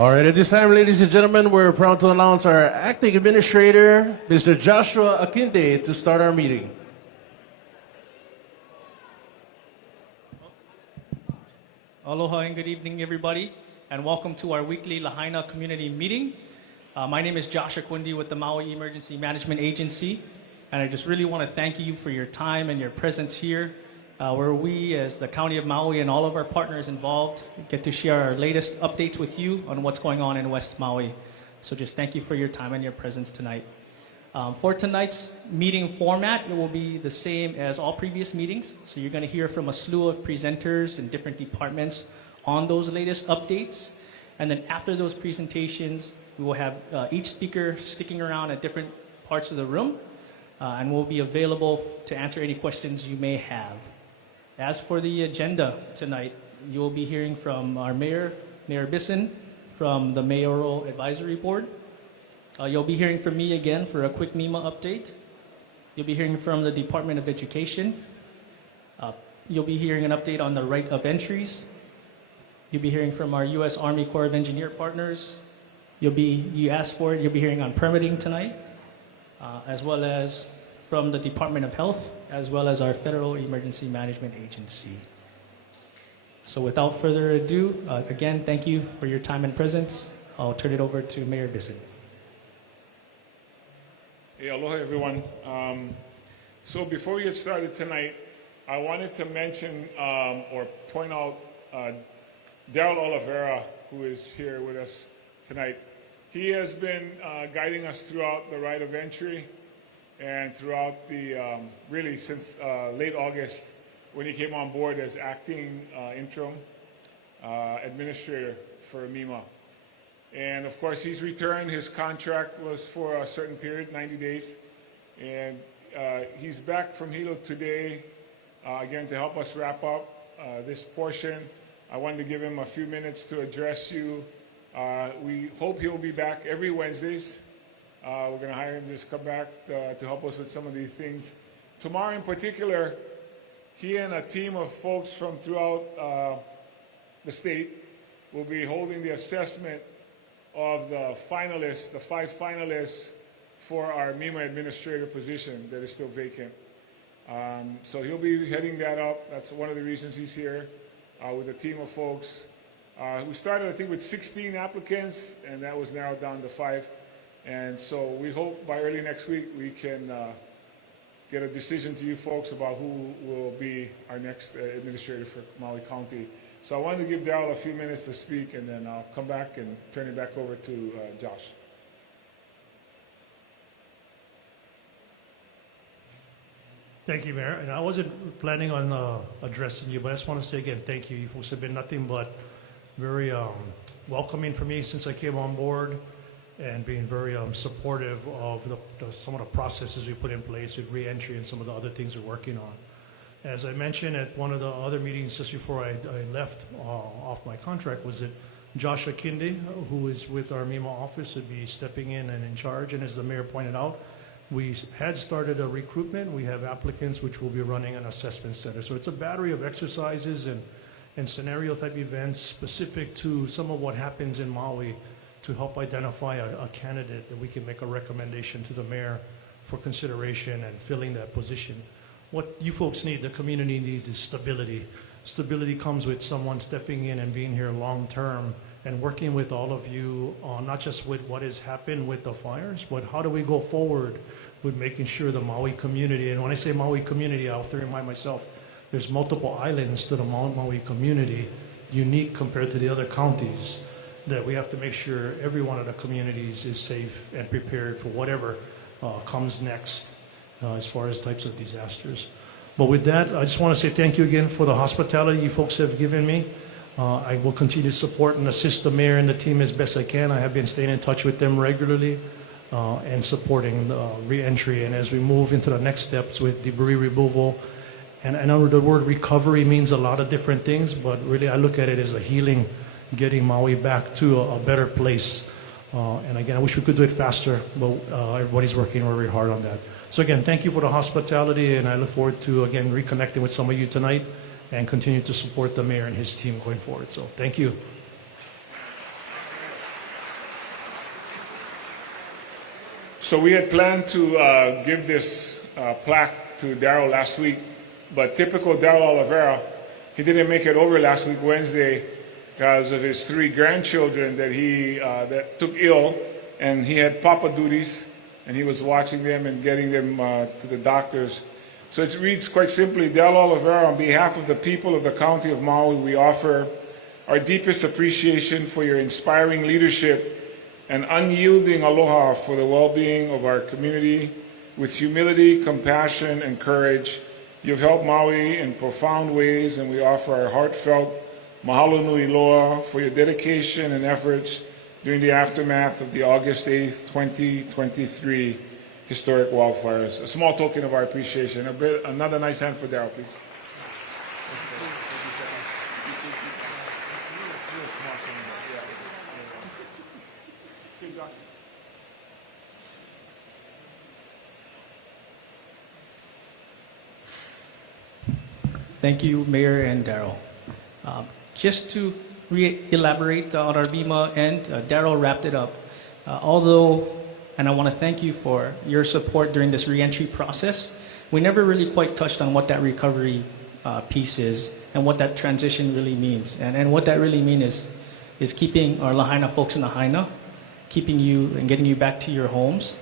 All right, at this time, ladies and gentlemen, we're proud to announce our acting administrator, Mr. Joshua Akinte, to start our meeting. Aloha and good evening, everybody, and welcome to our weekly Lahaina community meeting. My name is Josh Aquindi with the Maui Emergency Management Agency, and I just really want to thank you for your time and your presence here, where we, as the County of Maui and all of our partners involved, get to share our latest updates with you on what's going on in West Maui. So just thank you for your time and your presence tonight. For tonight's meeting format, it will be the same as all previous meetings. So you're going to hear from a slew of presenters in different departments on those latest updates. And then after those presentations, we will have each speaker sticking around at different parts of the room, and we'll be available to answer any questions you may have. As for the agenda tonight, you will be hearing from our Mayor, Mayor Bisson, from the Mayoral Advisory Board. You'll be hearing from me again for a quick MEMA update. You'll be hearing from the Department of Education. You'll be hearing an update on the right of entries. You'll be hearing from our U.S. Army Corps of Engineer partners. You asked for it, you'll be hearing on permitting tonight, as well as from the Department of Health, as well as our Federal Emergency Management Agency. So without further ado, again, thank you for your time and presence. I'll turn it over to Mayor Bisson. Hey, aloha everyone. So before we get started tonight, I wanted to mention or point out Daryl Oliveira, who is here with us tonight. He has been guiding us throughout the right of entry and throughout the, really since late August when he came on board as acting interim administrator for MEMA. And of course, he's returned. His contract was for a certain period, 90 days. And he's back from Hilo today, again, to help us wrap up this portion. I wanted to give him a few minutes to address you. We hope he'll be back every Wednesdays. We're going to hire him to just come back to help us with some of these things. Tomorrow in particular, he and a team of folks from throughout the state will be holding the assessment of the finalists, the 5 finalists for our MEMA administrator position that is still vacant. So he'll be heading that up. That's one of the reasons he's here with a team of folks. We started, I think, with 16 applicants, and that was narrowed down to 5. And so we hope by early next week we can get a decision to you folks about who will be our next administrator for Maui County. So I wanted to give Daryl a few minutes to speak, and then I'll come back and turn it back over to Josh. Thank you, Mayor. And I wasn't planning on addressing you, but I just want to say again, thank you. You folks have been nothing but very welcoming for me since I came on board, and being very supportive of some of the processes we put in place with re-entry and some of the other things we're working on. As I mentioned at one of the other meetings just before I left off my contract, was that Josh Akinde, who is with our MEMA office, would be stepping in and in charge. And as the mayor pointed out, we had started a recruitment. We have applicants which will be running an assessment center. So it's a battery of exercises and scenario type events specific to some of what happens in Maui to help identify a candidate that we can make a recommendation to the mayor for consideration and filling that position. What you folks need, the community needs, is stability. Stability comes with someone stepping in and being here long term and working with all of you on not just with what has happened with the fires, but how do we go forward with making sure the Maui community, and when I say Maui community, I have to remind myself, there's multiple islands to the Maui community, unique compared to the other counties, that we have to make sure every one of the communities is safe and prepared for whatever comes next as far as types of disasters. But with that, I just want to say thank you again for the hospitality you folks have given me. I will continue to support and assist the mayor and the team as best I can. I have been staying in touch with them regularly and supporting the re-entry. And as we move into the next steps with debris removal, and I know the word recovery means a lot of different things, but really I look at it as a healing, getting Maui back to a better place. And again, I wish we could do it faster, but everybody's working very hard on that. So again, thank you for the hospitality, and I look forward to, again, reconnecting with some of you tonight and continue to support the mayor and his team going forward. So thank you. So we had planned to give this plaque to Daryl last week, but typical Daryl Oliveira, he didn't make it over last week, Wednesday, because of his 3 grandchildren that he that took ill, and he had papa duties, and he was watching them and getting them to the doctors. So it reads quite simply, Daryl Oliveira, on behalf of the people of the County of Maui, we offer our deepest appreciation for your inspiring leadership and unyielding aloha for the well-being of our community. With humility, compassion, and courage, you've helped Maui in profound ways, and we offer our heartfelt mahalo nui loa for your dedication and efforts during the aftermath of the August 8th, 2023 historic wildfires. A small token of our appreciation. Another nice hand for Daryl, please. Thank you, Mayor and Daryl. Just to elaborate on our BIMA end, Daryl wrapped it up. And I want to thank you for your support during this reentry process. We never really quite touched on what that recovery piece is and what that transition really means. And what that really means is keeping our Lahaina folks in Lahaina, keeping you and getting you back to your homes,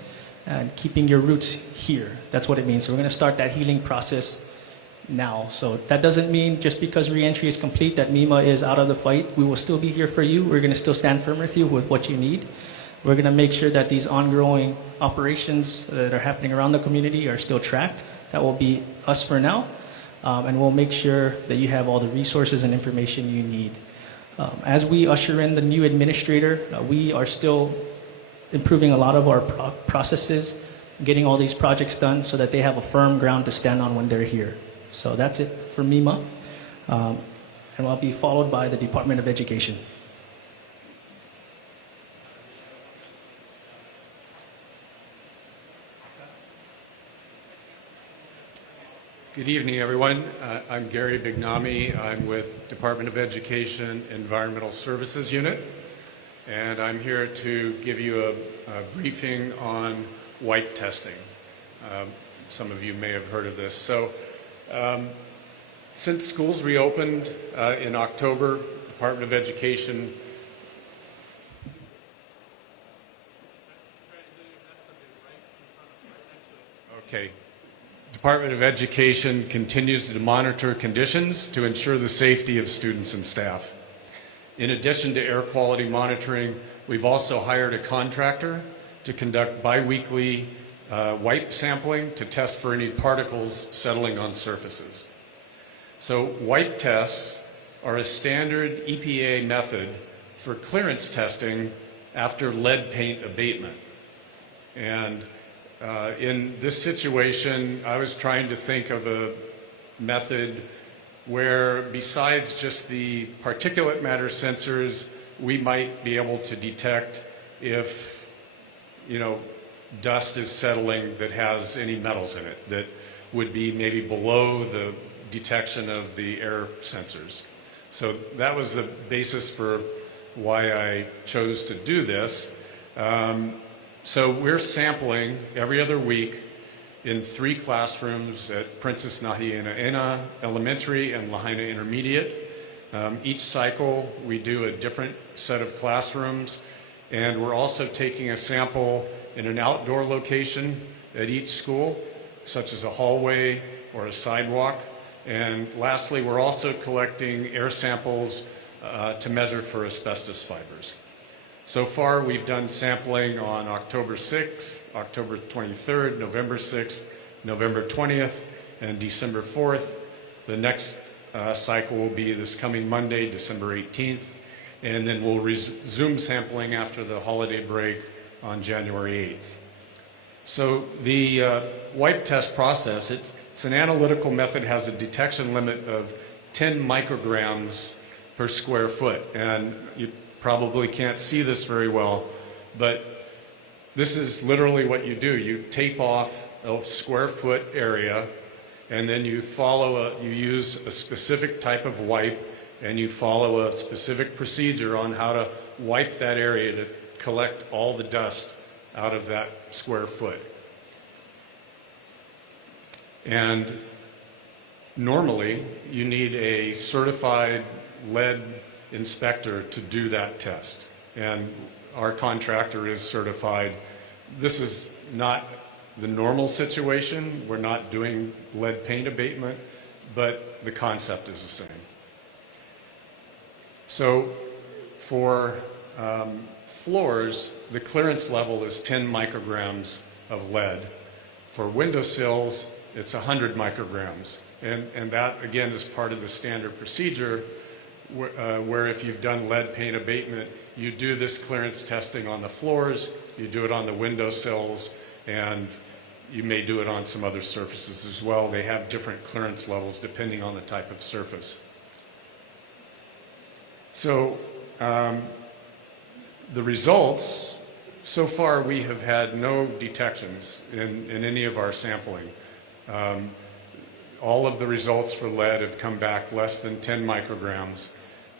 and keeping your roots here. That's what it means. So we're going to start that healing process now. So that doesn't mean just because reentry is complete that MEMA is out of the fight. We will still be here for you. We're going to still stand firm with you with what you need. We're going to make sure that these ongoing operations that are happening around the community are still tracked. That will be us for now. And we'll make sure that you have all the resources and information you need. As we usher in the new administrator, we are still improving a lot of our processes, getting all these projects done so that they have a firm ground to stand on when they're here. So that's it for MEMA. And I'll be followed by the Department of Education. Good evening, everyone. I'm Gary Bignami. I'm with Department of Education Environmental Services Unit, and I'm here to give you a briefing on wipe testing. Some of you may have heard of this. So, since schools reopened in October, Department of Education Department of Education continues to monitor conditions to ensure the safety of students and staff. In addition to air quality monitoring, we've also hired a contractor to conduct biweekly wipe sampling to test for any particles settling on surfaces. So wipe tests are a standard EPA method for clearance testing after lead paint abatement. And in this situation, I was trying to think of a method where, besides just the particulate matter sensors, we might be able to detect if, dust is settling that has any metals in it that would be maybe below the detection of the air sensors. So that was the basis for why I chose to do this. So we're sampling every other week in 3 classrooms at Princess Nahi'enaena Elementary and Lahaina Intermediate. Each cycle we do a different set of classrooms, and we're also taking a sample in an outdoor location at each school, such as a hallway or a sidewalk. And lastly, we're also collecting air samples to measure for asbestos fibers. So far, we've done sampling on October 6th, October 23rd, November 6th, November 20th, and December 4th. The next cycle will be this coming Monday, December 18th, and then we'll resume sampling after the holiday break on January 8th. So the wipe test process, it's an analytical method, has a detection limit of 10 micrograms per square foot. And you probably can't see this very well, but this is literally what you do. You tape off a square foot area, and then you use a specific type of wipe, and you follow a specific procedure on how to wipe that area to collect all the dust out of that square foot. And normally, you need a certified lead inspector to do that test. And our contractor is certified. This is not the normal situation. We're not doing lead paint abatement, but the concept is the same. So for floors, the clearance level is 10 micrograms of lead. For windowsills, it's 100 micrograms. And that, again, is part of the standard procedure where if you've done lead paint abatement, you do this clearance testing on the floors, you do it on the windowsills, and you may do it on some other surfaces as well. They have different clearance levels depending on the type of surface. So the results, so far we have had no detections in any of our sampling. All of the results for lead have come back less than 10 micrograms.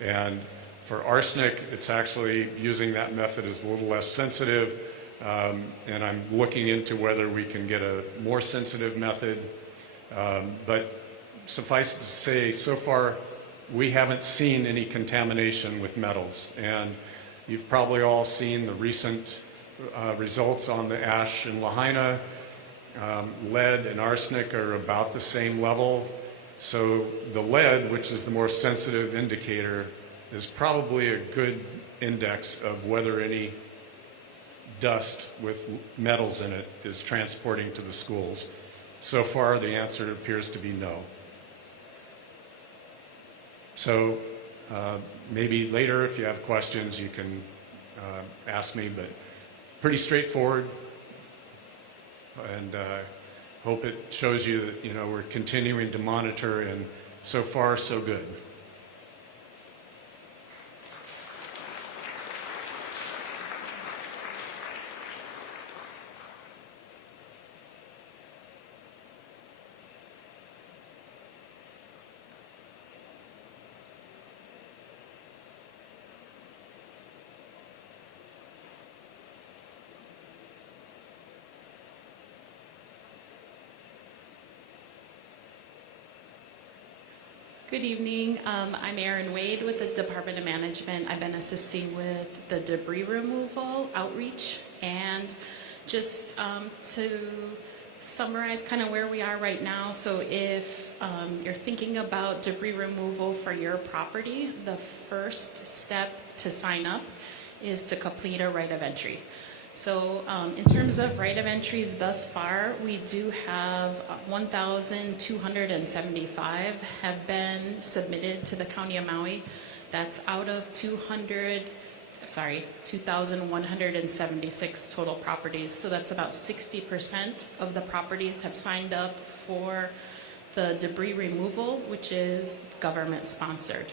And for arsenic, it's actually using that method is a little less sensitive. And I'm looking into whether we can get a more sensitive method. But suffice to say, so far, we haven't seen any contamination with metals. And you've probably all seen the recent results on the ash in Lahaina. Lead and arsenic are about the same level. So the lead, which is the more sensitive indicator, is probably a good index of whether any dust with metals in it is transporting to the schools. So far, the answer appears to be no. So maybe later, if you have questions, you can ask me, but pretty straightforward. And hope it shows you that, you know, we're continuing to monitor, and so far, so good. Good evening. I'm Erin Wade with the Department of Management. I've been assisting with the debris removal outreach, and just to summarize kind of where we are right now. So if you're thinking about debris removal for your property, the first step to sign up is to complete a right of entry. So in terms of right of entries thus far, we do have 1,275 have been submitted to the County of Maui. That's out of 2,176 total properties. So that's about 60% of the properties have signed up for the debris removal, which is government sponsored.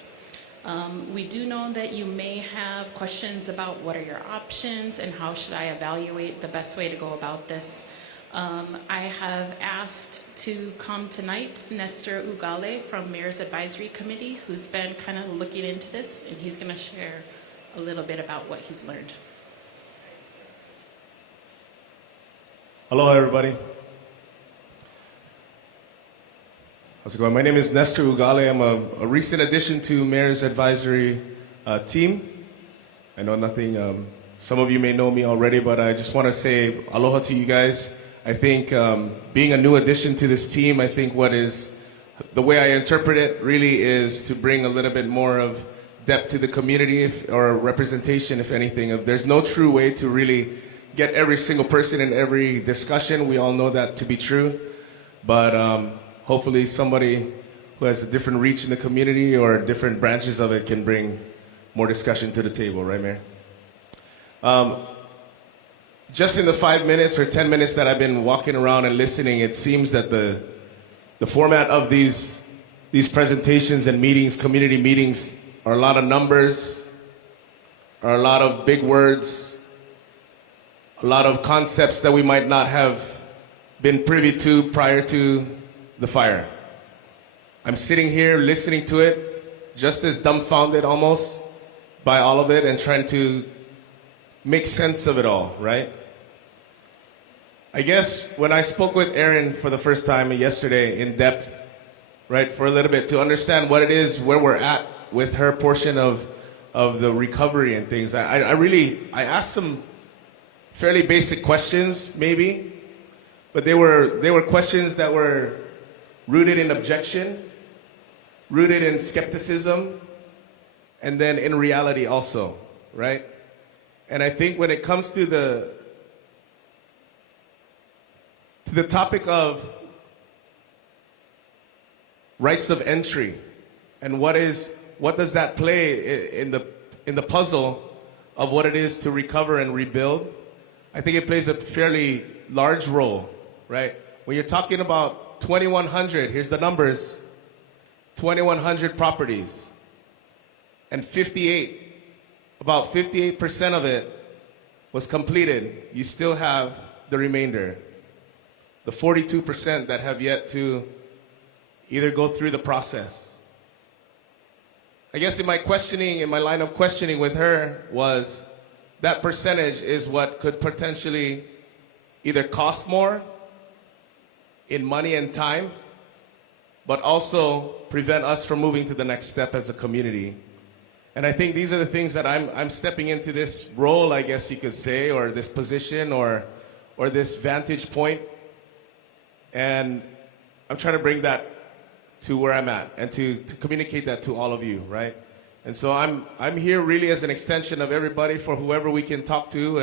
We do know that you may have questions about what are your options and how should I evaluate the best way to go about this. I have asked to come tonight Nestor Ugale from Mayor's Advisory Committee, who's been kind of looking into this, and he's going to share a little bit about what he's learned. Hello, everybody. How's it going? My name is Nestor Ugale. I'm a recent addition to Mayor's Advisory team. I know nothing, some of you may know me already, but I just want to say aloha to you guys. I think being a new addition to this team, I think the way I interpret it really is to bring a little bit more of depth to the community, or representation, if anything. There's no true way to really get every single person in every discussion. We all know that to be true. But hopefully somebody who has a different reach in the community or different branches of it can bring more discussion to the table, right, Mayor? Just in the 5 minutes or 10 minutes that I've been walking around and listening, it seems that the format of these presentations and meetings, community meetings, are a lot of numbers, are a lot of big words, a lot of concepts that we might not have been privy to prior to the fire. I'm sitting here listening to it, just as dumbfounded almost by all of it, and trying to make sense of it all, right? I guess when I spoke with Aaron for the first time yesterday in depth, right, for a little bit to understand what it is, where we're at with her portion of the recovery and things, I asked some fairly basic questions maybe, but they were questions that were rooted in objection, rooted in skepticism, and then in reality also, right? And I think when it comes to the topic of rights of entry and what does that play in the puzzle of what it is to recover and rebuild, I think it plays a fairly large role, right? When you're talking about 2,100, here's the numbers, 2,100 properties, and about 58% of it was completed. You still have the remainder, the 42% that have yet to either go through the process. I guess in my line of questioning with her was that percentage is what could potentially either cost more in money and time, but also prevent us from moving to the next step as a community. And I think these are the things that I'm stepping into this role, I guess you could say, or this position, or this vantage point. And I'm trying to bring that to where I'm at and to communicate that to all of you, right? And so I'm here really as an extension of everybody for whoever we can talk to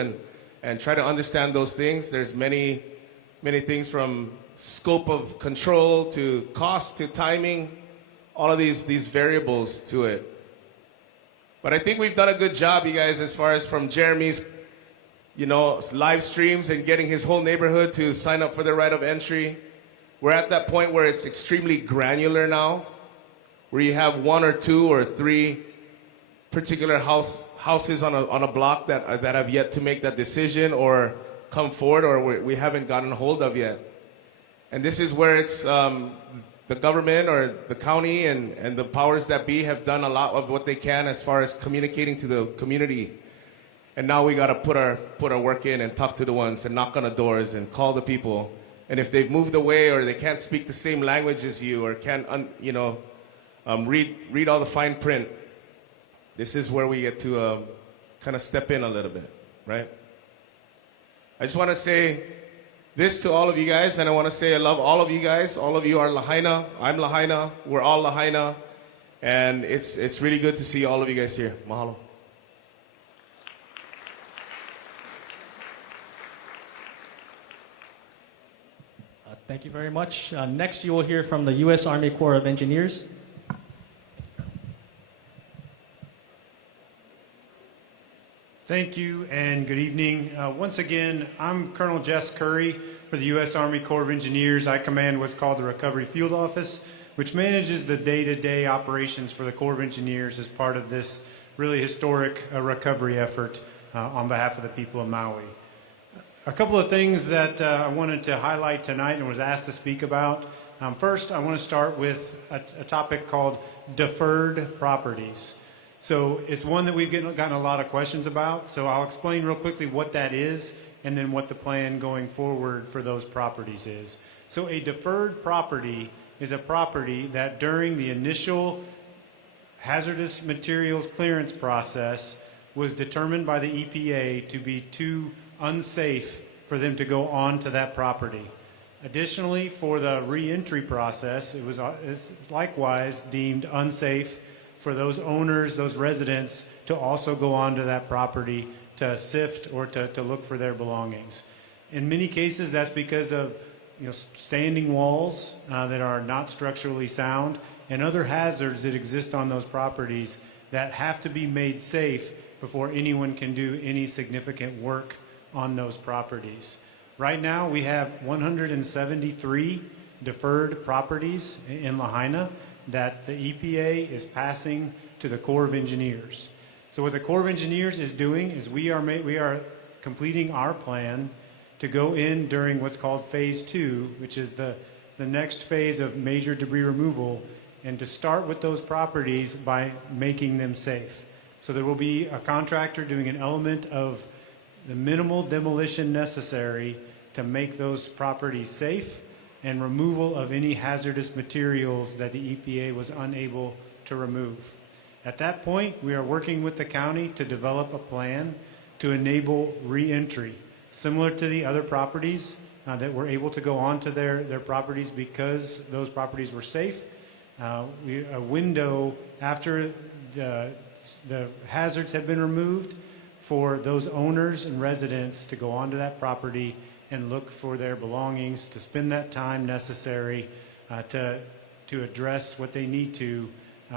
and try to understand those things. There's many things from scope of control to cost to timing, all of these variables to it. But I think we've done a good job, you guys, as far as from Jeremy's, live streams and getting his whole neighborhood to sign up for the right of entry. We're at that point where it's extremely granular now, where you have 1 or 2 or 3 particular houses on a block that have yet to make that decision or come forward or we haven't gotten hold of yet. And this is where it's the government or the county and the powers that be have done a lot of what they can as far as communicating to the community. And now we got to put our work in and talk to the ones and knock on the doors and call the people. And if they've moved away or they can't speak the same language as you or can't, read all the fine print, this is where we get to kind of step in a little bit, right? I just want to say this to all of you guys, and I want to say I love all of you guys. All of you are Lahaina. I'm Lahaina. We're all Lahaina. And it's really good to see all of you guys here. Mahalo. Thank you very much. Next, you will hear from the U.S. Army Corps of Engineers. Thank you and good evening. Once again, I'm Colonel Jess Curry for the U.S. Army Corps of Engineers. I command what's called the Recovery Field Office, which manages the day-to-day operations for the Corps of Engineers as part of this really historic recovery effort on behalf of the people of Maui. A couple of things that I wanted to highlight tonight and was asked to speak about. First, I want to start with a topic called deferred properties. So it's one that we've gotten a lot of questions about. So I'll explain real quickly what that is and then what the plan going forward for those properties is. So a deferred property is a property that during the initial hazardous materials clearance process was determined by the EPA to be too unsafe for them to go on to that property. Additionally, for the re-entry process, it's likewise deemed unsafe for those owners, those residents, to also go onto that property to sift or to look for their belongings. In many cases, that's because of standing walls that are not structurally sound and other hazards that exist on those properties that have to be made safe before anyone can do any significant work on those properties. Right now, we have 173 deferred properties in Lahaina that the EPA is passing to the Corps of Engineers. So what the Corps of Engineers is doing is we are completing our plan to go in during what's called phase 2, which is the next phase of major debris removal, and to start with those properties by making them safe. So there will be a contractor doing an element of the minimal demolition necessary to make those properties safe and removal of any hazardous materials that the EPA was unable to remove. At that point, we are working with the county to develop a plan to enable re-entry, similar to the other properties that were able to go onto their properties because those properties were safe. A window after the hazards have been removed for those owners and residents to go onto that property and look for their belongings, to spend that time necessary to address what they need to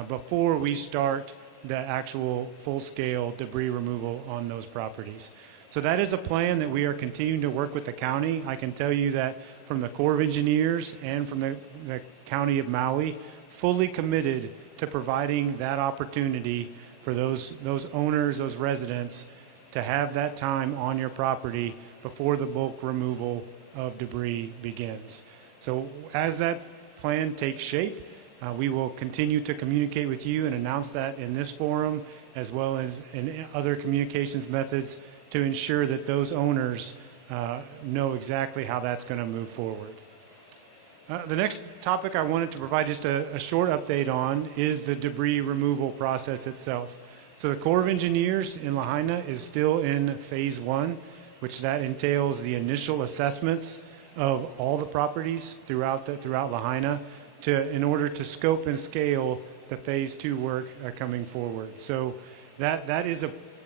before we start the actual full-scale debris removal on those properties. So that is a plan that we are continuing to work with the county. I can tell you that from the Corps of Engineers and from the County of Maui, fully committed to providing that opportunity for those owners, those residents, to have that time on your property before the bulk removal of debris begins. So as that plan takes shape, we will continue to communicate with you and announce that in this forum, as well as in other communications methods, to ensure that those owners know exactly how that's going to move forward. The next topic I wanted to provide just a short update on is the debris removal process itself. So the Corps of Engineers in Lahaina is still in phase 1, which that entails the initial assessments of all the properties throughout Lahaina in order to scope and scale the phase 2 work coming forward. So that is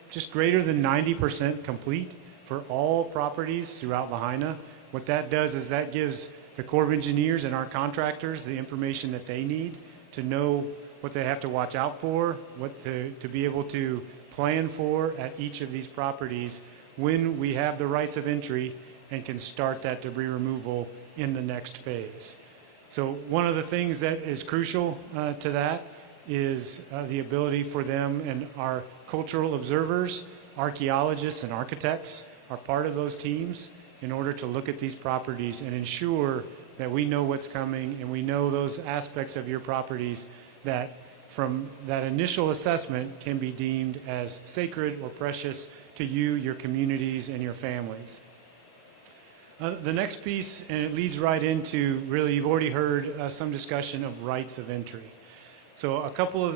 just greater than 90% complete for all properties throughout Lahaina. What that does is that gives the Corps of Engineers and our contractors the information that they need to know what they have to watch out for, what to be able to plan for at each of these properties when we have the rights of entry and can start that debris removal in the next phase. So one of the things that is crucial to that is the ability for them, and our cultural observers, archaeologists, and architects are part of those teams in order to look at these properties and ensure that we know what's coming and we know those aspects of your properties that from that initial assessment can be deemed as sacred or precious to you, your communities, and your families. The next piece, and it leads right into, really, you've already heard some discussion of rights of entry. So a couple of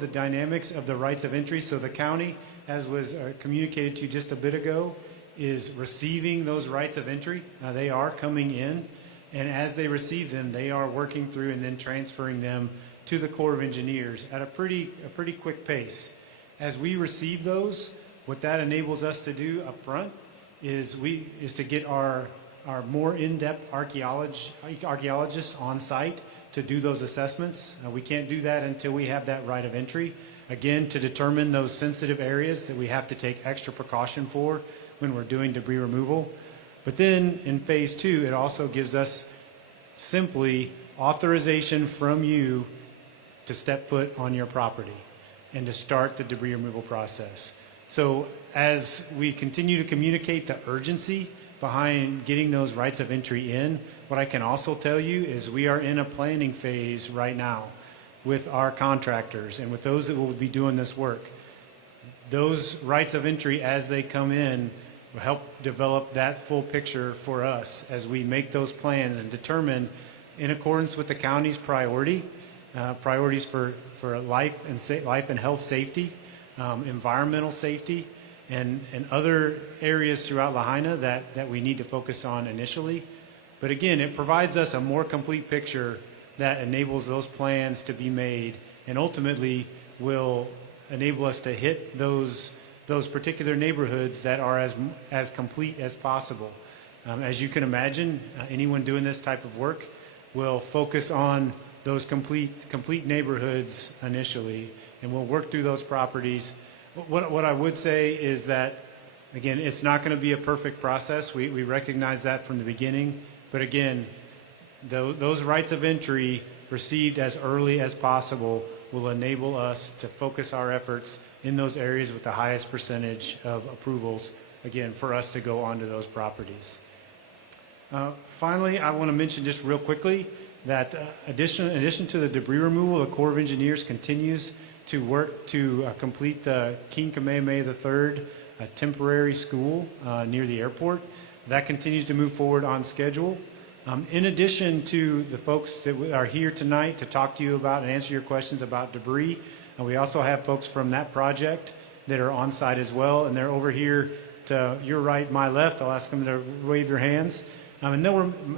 the dynamics of the rights of entry. So the county, as was communicated to you just a bit ago, is receiving those rights of entry. They are coming in, and as they receive them, they are working through and then transferring them to the Corps of Engineers at a pretty quick pace. As we receive those, what that enables us to do up front is to get our more in-depth archaeologists on site to do those assessments. We can't do that until we have that right of entry. Again, to determine those sensitive areas that we have to take extra precaution for when we're doing debris removal. But then in phase 2, it also gives us simply authorization from you to step foot on your property and to start the debris removal process. So as we continue to communicate the urgency behind getting those rights of entry in, what I can also tell you is we are in a planning phase right now with our contractors and with those that will be doing this work. Those rights of entry, as they come in, will help develop that full picture for us as we make those plans and determine, in accordance with the county's priorities for life and health safety, environmental safety, and other areas throughout Lahaina that we need to focus on initially. But again, it provides us a more complete picture that enables those plans to be made and ultimately will enable us to hit those particular neighborhoods that are as complete as possible. As you can imagine, anyone doing this type of work will focus on those complete neighborhoods initially, and we'll work through those properties. What I would say is that, again, it's not going to be a perfect process. We recognize that from the beginning. But again, those rights of entry received as early as possible will enable us to focus our efforts in those areas with the highest percentage of approvals, again, for us to go onto those properties. Finally, I want to mention just real quickly that in addition to the debris removal, the Corps of Engineers continues to work to complete the King Kamehameha III temporary school near the airport. That continues to move forward on schedule. In addition to the folks that are here tonight to talk to you about and answer your questions about debris, we also have folks from that project that are on site as well, and they're over here to your right, my left. I'll ask them to wave their hands. And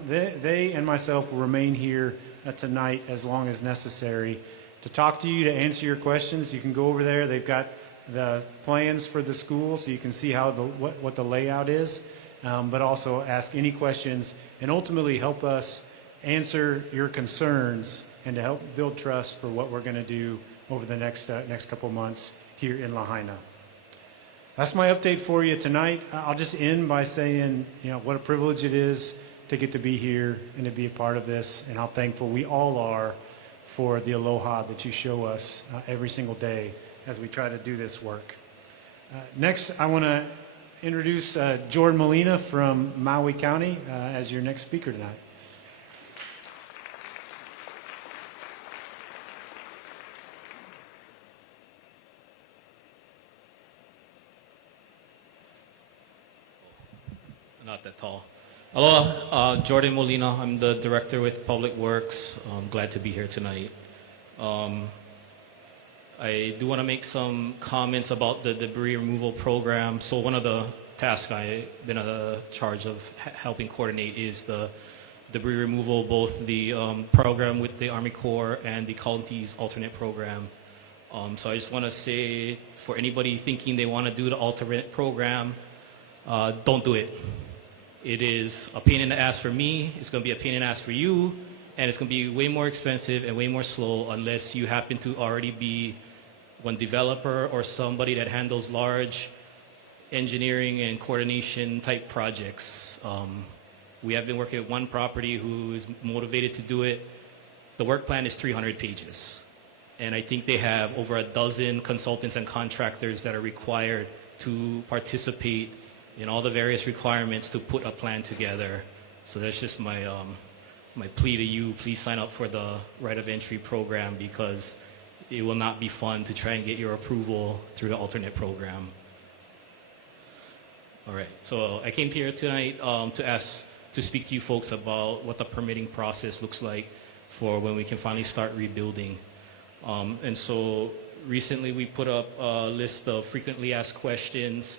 they and myself will remain here tonight as long as necessary to talk to you, to answer your questions. You can go over there. They've got the plans for the school so you can see how what the layout is, but also ask any questions and ultimately help us answer your concerns and to help build trust for what we're going to do over the next couple of months here in Lahaina. That's my update for you tonight. I'll just end by saying, what a privilege it is to get to be here and to be a part of this, and how thankful we all are for the aloha that you show us every single day as we try to do this work. Next, I want to introduce Jordan Molina from Maui County as your next speaker tonight. Not that tall. Hello, Jordan Molina. I'm the director with Public Works. I'm glad to be here tonight. I do want to make some comments about the debris removal program. So one of the tasks I've been in charge of helping coordinate is the debris removal, both the program with the Army Corps and the county's alternate program. So I just want to say, for anybody thinking they want to do the alternate program, don't do it. It is a pain in the ass for me, it's going to be a pain in the ass for you, and it's going to be way more expensive and way more slow unless you happen to already be one developer or somebody that handles large engineering and coordination type projects. We have been working with one property who is motivated to do it. The work plan is 300 pages. And I think they have over a dozen consultants and contractors that are required to participate in all the various requirements to put a plan together. So that's just my plea to you. Please sign up for the right of entry program, because it will not be fun to try and get your approval through the alternate program. All right, so I came here tonight to speak to you folks about what the permitting process looks like for when we can finally start rebuilding. And so recently we put up a list of frequently asked questions.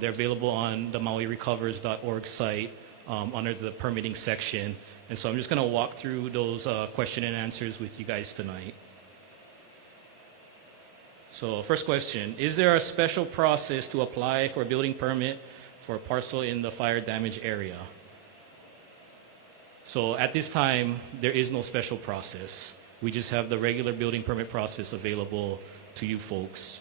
They're available on the mauirecovers.org site under the permitting section. And so I'm just going to walk through those question and answers with you guys tonight. So first question, is there a special process to apply for a building permit for a parcel in the fire damage area? So at this time, there is no special process. We just have the regular building permit process available to you folks.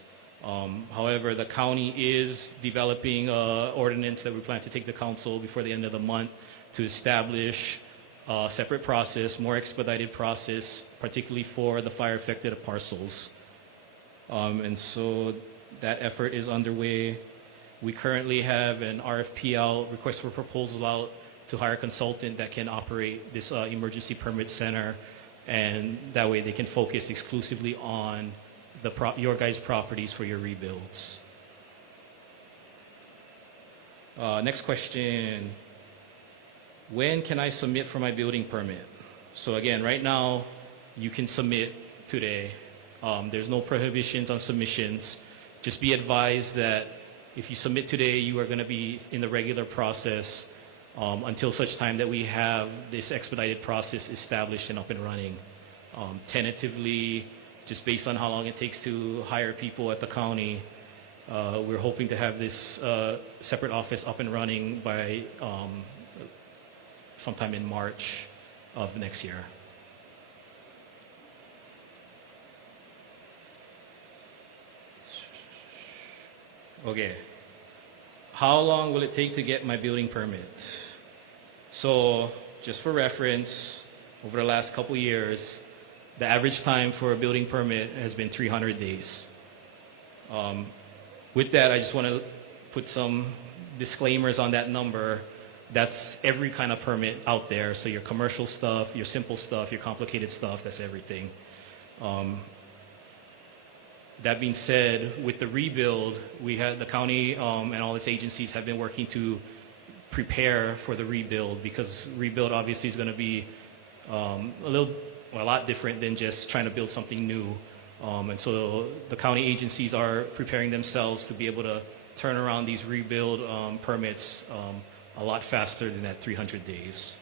However, the county is developing an ordinance that we plan to take to council before the end of the month to establish a separate process, more expedited process, particularly for the fire-affected parcels. And so that effort is underway. We currently have an RFP out, request for proposal out, to hire a consultant that can operate this emergency permit center, and that way they can focus exclusively on your guys' properties for your rebuilds. Next question. When can I submit for my building permit? So again, right now, you can submit today. There's no prohibitions on submissions. Just be advised that if you submit today, you are going to be in the regular process until such time that we have this expedited process established and up and running. Tentatively, just based on how long it takes to hire people at the county, we're hoping to have this separate office up and running by sometime in March of next year. Okay. How long will it take to get my building permit? So, just for reference, over the last couple years, the average time for a building permit has been 300 days. With that, I just want to put some disclaimers on that number. That's every kind of permit out there. So your commercial stuff, your simple stuff, your complicated stuff, that's everything. That being said, with the rebuild, we had the county and all its agencies have been working to prepare for the rebuild, because rebuild obviously is going to be a lot different than just trying to build something new. And so the county agencies are preparing themselves to be able to turn around these rebuild permits a lot faster than that 300 days.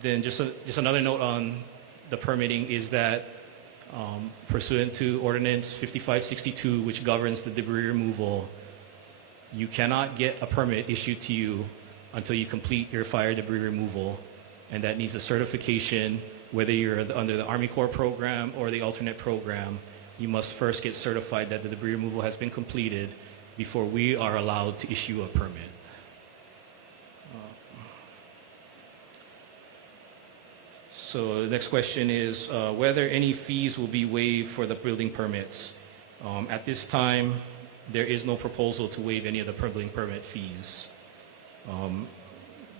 Then just another note on the permitting is that pursuant to Ordinance 5562, which governs the debris removal, you cannot get a permit issued to you until you complete your fire debris removal, and that needs a certification. Whether you're under the Army Corps program or the alternate program, you must first get certified that the debris removal has been completed before we are allowed to issue a permit. So the next question is whether any fees will be waived for the building permits. At this time, there is no proposal to waive any of the building permit fees.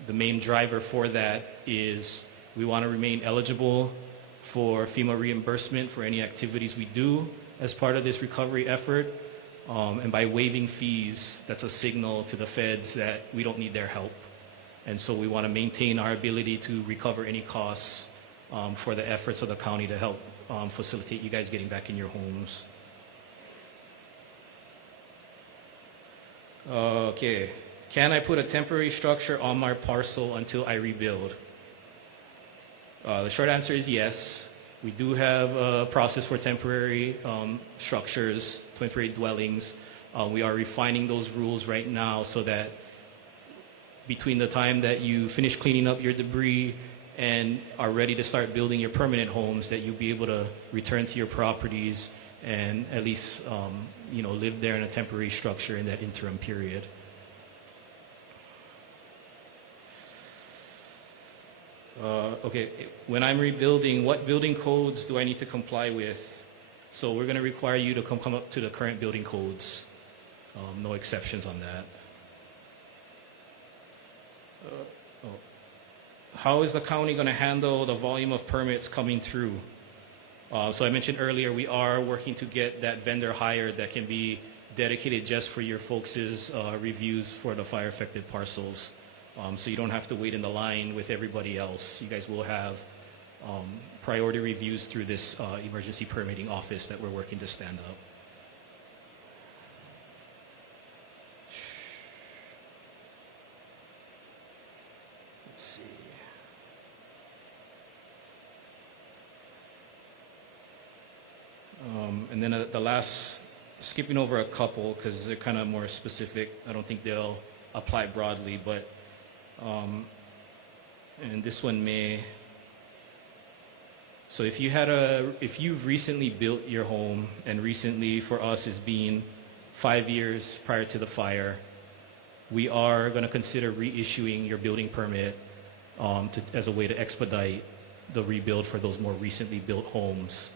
The main driver for that is we want to remain eligible for FEMA reimbursement for any activities we do as part of this recovery effort. And by waiving fees, that's a signal to the feds that we don't need their help. And so we want to maintain our ability to recover any costs for the efforts of the county to help facilitate you guys getting back in your homes. Okay, can I put a temporary structure on my parcel until I rebuild? The short answer is yes. We do have a process for temporary structures, temporary dwellings. We are refining those rules right now so that between the time that you finish cleaning up your debris and are ready to start building your permanent homes, that you'll be able to return to your properties and at least live there in a temporary structure in that interim period. Okay, when I'm rebuilding, what building codes do I need to comply with? So we're going to require you to come up to the current building codes. No exceptions on that. How is the county going to handle the volume of permits coming through? So I mentioned earlier, we are working to get that vendor hired that can be dedicated just for your folks' reviews for the fire-affected parcels. So you don't have to wait in the line with everybody else. You guys will have priority reviews through this emergency permitting office that we're working to stand up. Let's see. And then the last, skipping over a couple because they're kind of more specific. I don't think they'll apply broadly, but and this one may. So if you've recently built your home, and recently for us is being 5 years prior to the fire, we are going to consider reissuing your building permit as a way to expedite the rebuild for those more recently built homes.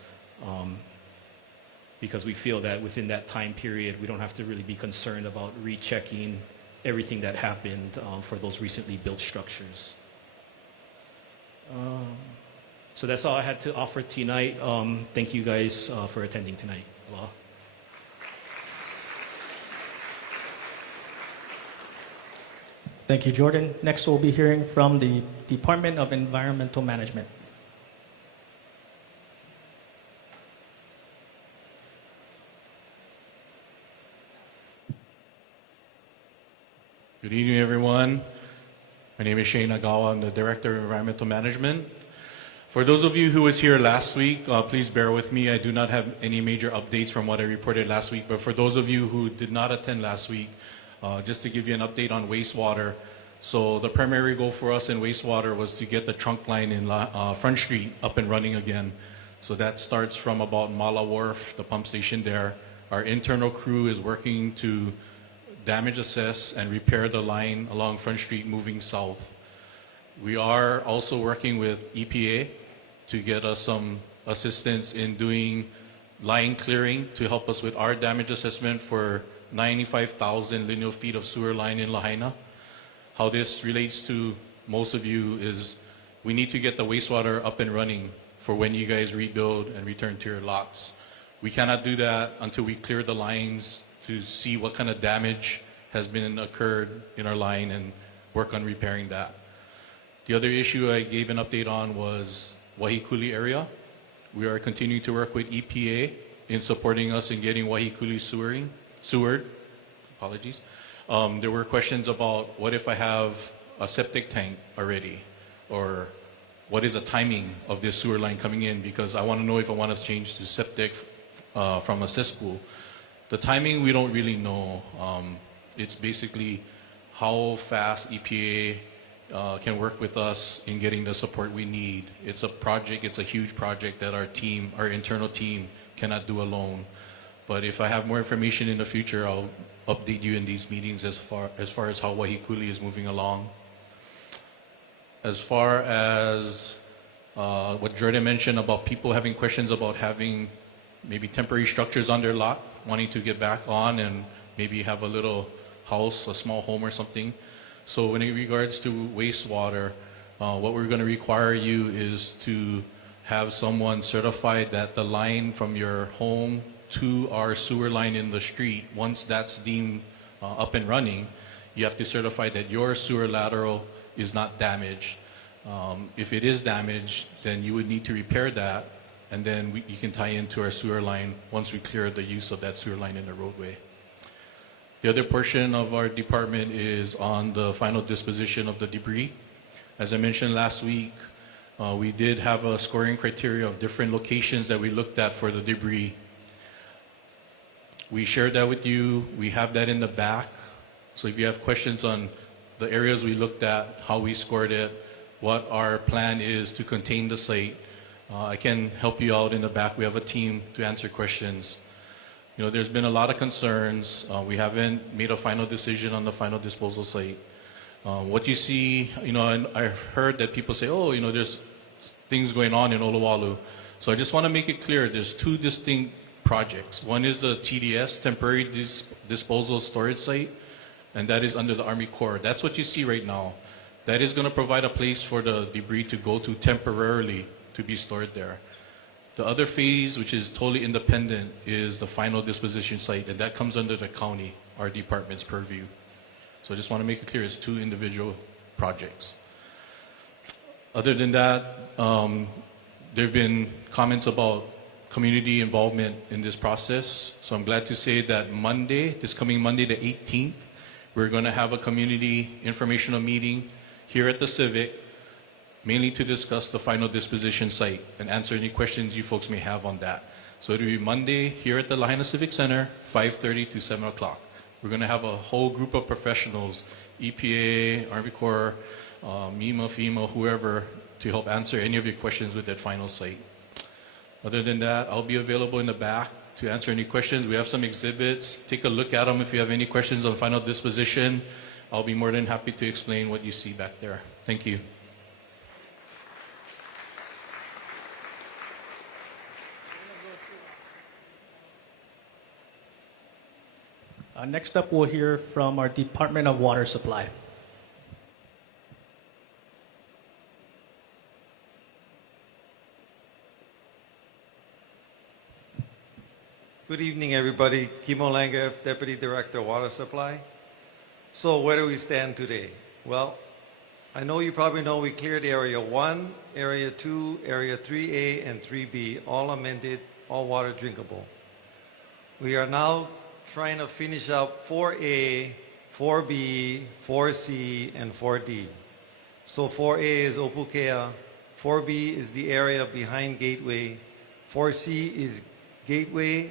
Because we feel that within that time period, we don't have to really be concerned about rechecking everything that happened for those recently built structures. So that's all I had to offer tonight. Thank you guys for attending tonight. Aloha. Thank you, Jordan. Next, we'll be hearing from the Department of Environmental Management. Good evening, everyone. My name is Shane Nagawa. I'm the Director of Environmental Management. For those of you who was here last week, please bear with me. I do not have any major updates from what I reported last week, but for those of you who did not attend last week, just to give you an update on wastewater. So the primary goal for us in wastewater was to get the trunk line in Front Street up and running again. So that starts from about Mala Wharf, the pump station there. Our internal crew is working to damage assess and repair the line along Front Street moving south. We are also working with EPA to get us some assistance in doing line clearing to help us with our damage assessment for 95,000 lineal feet of sewer line in Lahaina. How this relates to most of you is we need to get the wastewater up and running for when you guys rebuild and return to your lots. We cannot do that until we clear the lines to see what kind of damage has been occurred in our line and work on repairing that. The other issue I gave an update on was Wahikuli area. We are continuing to work with EPA in supporting us in getting Wahikuli sewered. Apologies. There were questions about what if I have a septic tank already, or what is the timing of this sewer line coming in, because I want to know if I want to change to septic from a cesspool. The timing we don't really know. It's basically how fast EPA can work with us in getting the support we need. It's a project, it's a huge project that our team, our internal team, cannot do alone. But if I have more information in the future, I'll update you in these meetings as far as how Wahikuli is moving along. As far as what Jordan mentioned about people having questions about having maybe temporary structures on their lot, wanting to get back on and maybe have a little house, a small home or something. So in regards to wastewater, what we're going to require you is to have someone certified that the line from your home to our sewer line in the street, once that's deemed up and running, you have to certify that your sewer lateral is not damaged. If it is damaged, then you would need to repair that, and then you can tie into our sewer line once we clear the use of that sewer line in the roadway. The other portion of our department is on the final disposition of the debris. As I mentioned last week, we did have a scoring criteria of different locations that we looked at for the debris. We shared that with you. We have that in the back. So if you have questions on the areas we looked at, how we scored it, what our plan is to contain the site, I can help you out in the back. We have a team to answer questions. You know, there's been a lot of concerns. We haven't made a final decision on the final disposal site. What you see, you know, and I've heard that people say, oh, you know, there's things going on in Olowalu. So I just want to make it clear, there's two distinct projects. One is the TDS, Temporary Disposal Storage Site, and that is under the Army Corps. That's what you see right now. That is going to provide a place for the debris to go to temporarily to be stored there. The other phase, which is totally independent, is the final disposition site, and that comes under the county, our department's purview. So I just want to make it clear, it's two individual projects. Other than that, there have been comments about community involvement in this process. So I'm glad to say that Monday, this coming Monday the 18th, we're going to have a community informational meeting here at the Civic, mainly to discuss the final disposition site and answer any questions you folks may have on that. So it'll be Monday here at the Lahaina Civic Center, 5:30 to 7 o'clock. We're going to have a whole group of professionals, EPA, Army Corps, MEMA, FEMA, whoever, to help answer any of your questions with that final site. Other than that, I'll be available in the back to answer any questions. We have some exhibits. Take a look at them if you have any questions on final disposition. I'll be more than happy to explain what you see back there. Thank you. Next up, we'll hear from our Department of Water Supply. Good evening, everybody. Kimo Langa, Deputy Director of Water Supply. So where do we stand today? Well, I know you probably know we cleared Area 1, Area 2, Area 3A, and 3B, all amended, all water drinkable. We are now trying to finish up 4A, 4B, 4C, and 4D. So 4A is Opukea, 4B is the area behind Gateway, 4C is Cannery,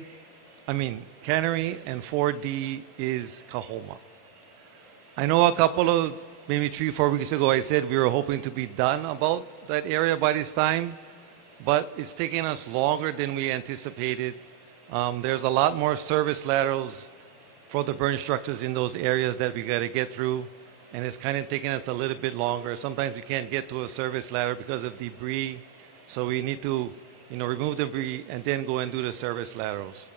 and 4D is Kahoma. I know a couple of, maybe 3-4 weeks ago, I said we were hoping to be done about that area by this time, but it's taking us longer than we anticipated. There's a lot more service laterals for the burn structures in those areas that we got to get through, and it's kind of taking us a little bit longer. Sometimes we can't get to a service ladder because of debris, so we need to, remove debris and then go and do the service laterals.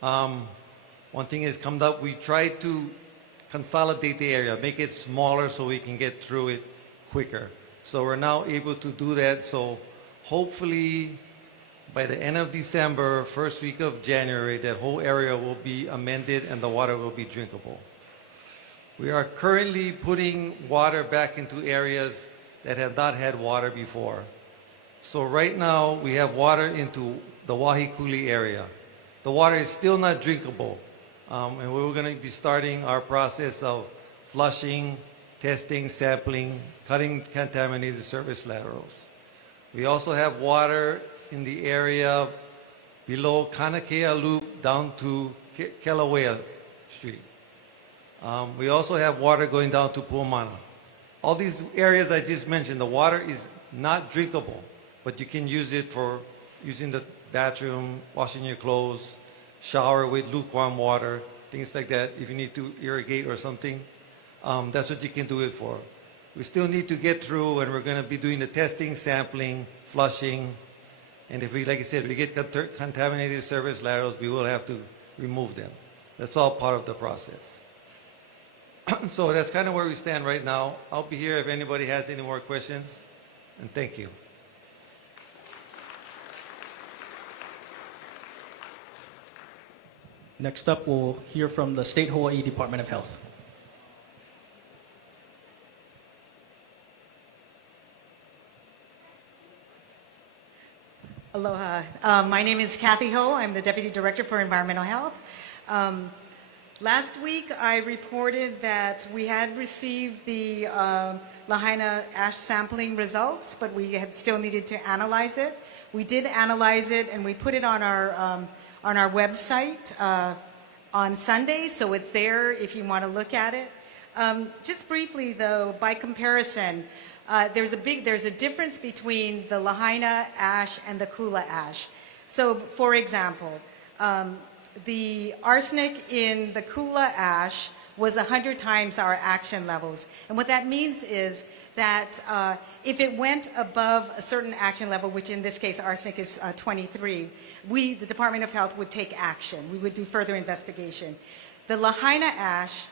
One thing has come up, we tried to consolidate the area, make it smaller so we can get through it quicker. So we're now able to do that. So hopefully by the end of December, first week of January, that whole area will be amended and the water will be drinkable. We are currently putting water back into areas that have not had water before. So right now, we have water into the Wahikuli area. The water is still not drinkable, and we're going to be starting our process of flushing, testing, sampling, cutting contaminated service laterals. We also have water in the area below Kanakea Loop down to Kelawea Street. We also have water going down to Puamana. All these areas I just mentioned, the water is not drinkable, but you can use it for using the bathroom, washing your clothes, shower with lukewarm water, things like that. If you need to irrigate or something, that's what you can do it for. We still need to get through, and we're going to be doing the testing, sampling, flushing, and if we, like I said, we get contaminated service laterals, we will have to remove them. That's all part of the process. So that's kind of where we stand right now. I'll be here if anybody has any more questions, and thank you. Next up, we'll hear from the State Hawaii Department of Health. Aloha. My name is Kathy Ho. I'm the Deputy Director for Environmental Health. Last week, I reported that we had received the Lahaina ash sampling results, but we had still needed to analyze it. We did analyze it, and we put it on our website on Sunday, so it's there if you want to look at it. Just briefly, though, by comparison, there's a difference between the Lahaina ash and the Kula ash. So, for example, the arsenic in the Kula ash was 100 times our action levels. And what that means is that if it went above a certain action level, which in this case arsenic is 23, the Department of Health would take action. We would do further investigation. The Lahaina ash,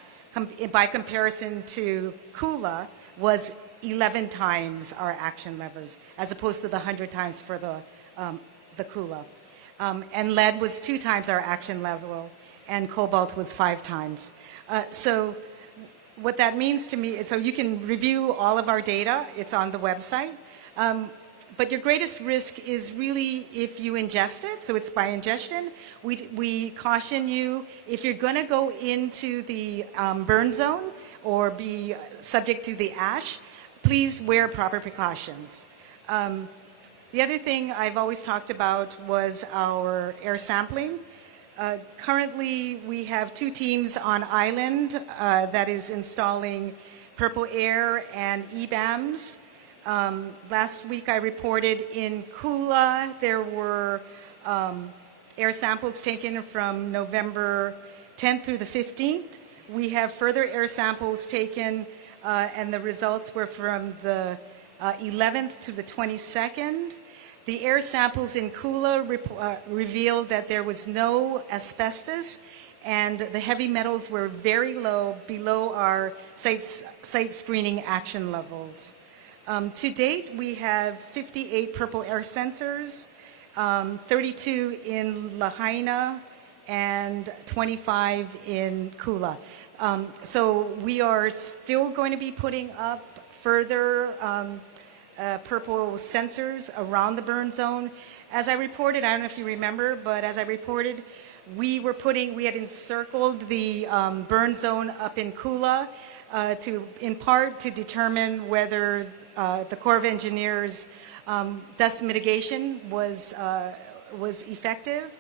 by comparison to Kula, was 11 times our action levels, as opposed to the 100 times for the Kula. And lead was 2 times our action level, and cobalt was 5 times. So what that means to me is, so you can review all of our data, it's on the website, but your greatest risk is really if you ingest it, so it's by ingestion. We caution you, if you're gonna go into the burn zone or be subject to the ash, please wear proper precautions. The other thing I've always talked about was our air sampling. Currently, we have 2 teams on island that is installing Purple Air and EBAMs. Last week I reported in Kula there were air samples taken from November 10th through the 15th. We have further air samples taken and the results were from the 11th to the 22nd. The air samples in Kula revealed that there was no asbestos and the heavy metals were very low, below our site screening action levels. To date, we have 58 purple air sensors, 32 in Lahaina, and 25 in Kula. So we are still going to be putting up further purple sensors around the burn zone. As I reported, I don't know if you remember, but as I reported, we had encircled the burn zone up in Kula in part to determine whether the Corps of Engineers dust mitigation was effective,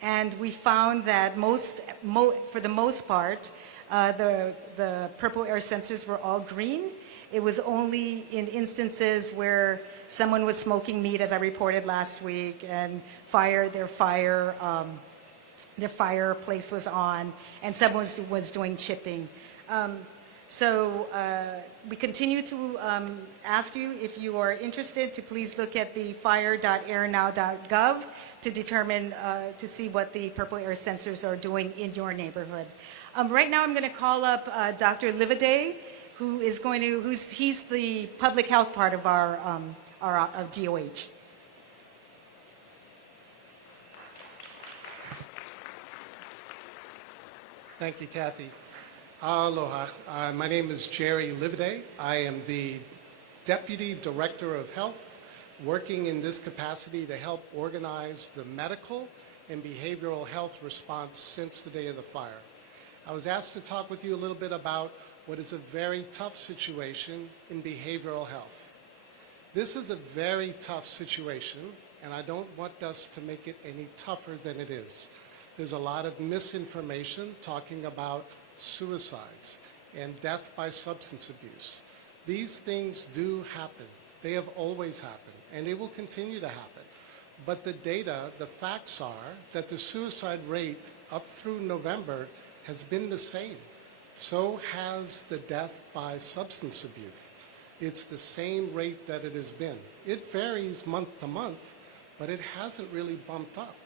and we found that for the most part, the purple air sensors were all green. It was only in instances where someone was smoking meat, as I reported last week, and their fireplace was on, and someone was doing chipping. So we continue to ask you, if you are interested, to please look at the fire.airnow.gov to determine, to see what the purple air sensors are doing in your neighborhood. Right now I'm going to call up Dr. Livaday, he's the public health part of our DOH. Thank you, Kathy. Aloha. My name is Jerry Livide. I am the Deputy Director of Health, working in this capacity to help organize the medical and behavioral health response since the day of the fire. I was asked to talk with you a little bit about what is a very tough situation in behavioral health. This is a very tough situation, and I don't want us to make it any tougher than it is. There's a lot of misinformation talking about suicides and death by substance abuse. These things do happen. They have always happened, and they will continue to happen. But the data, the facts are that the suicide rate up through November has been the same. So has the death by substance abuse. It's the same rate that it has been. It varies month to month, but it hasn't really bumped up.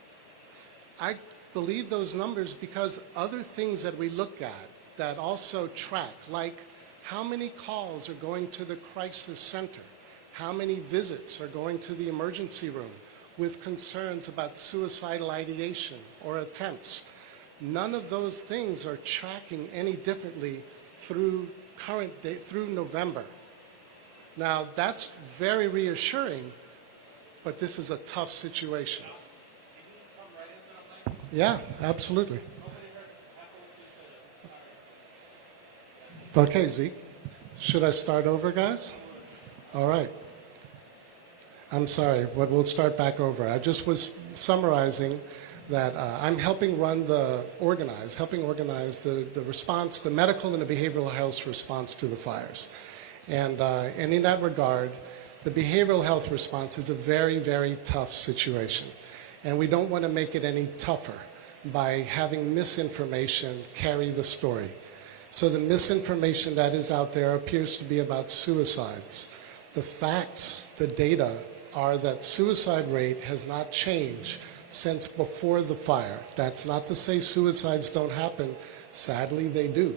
I believe those numbers because other things that we look at that also track, like how many calls are going to the crisis center, how many visits are going to the emergency room with concerns about suicidal ideation or attempts. None of those things are tracking any differently through through November. Now, that's very reassuring, but this is a tough situation. Yeah, absolutely. Okay, Zeke. Should I start over, guys? All right. I'm sorry, but we'll start back over. I just was summarizing that I'm helping organize the response, the medical and the behavioral health response to the fires. And in that regard, the behavioral health response is a very, very tough situation. And we don't want to make it any tougher by having misinformation carry the story. So the misinformation that is out there appears to be about suicides. The facts, the data, are that suicide rate has not changed since before the fire. That's not to say suicides don't happen. Sadly, they do.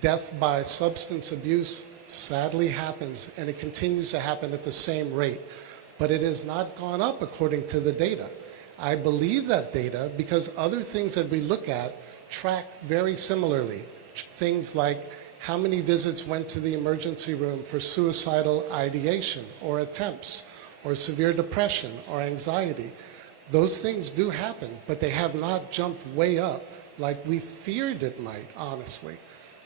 Death by substance abuse sadly happens, and it continues to happen at the same rate. But it has not gone up according to the data. I believe that data because other things that we look at track very similarly. Things like how many visits went to the emergency room for suicidal ideation or attempts or severe depression or anxiety. Those things do happen, but they have not jumped way up like we feared it might, honestly.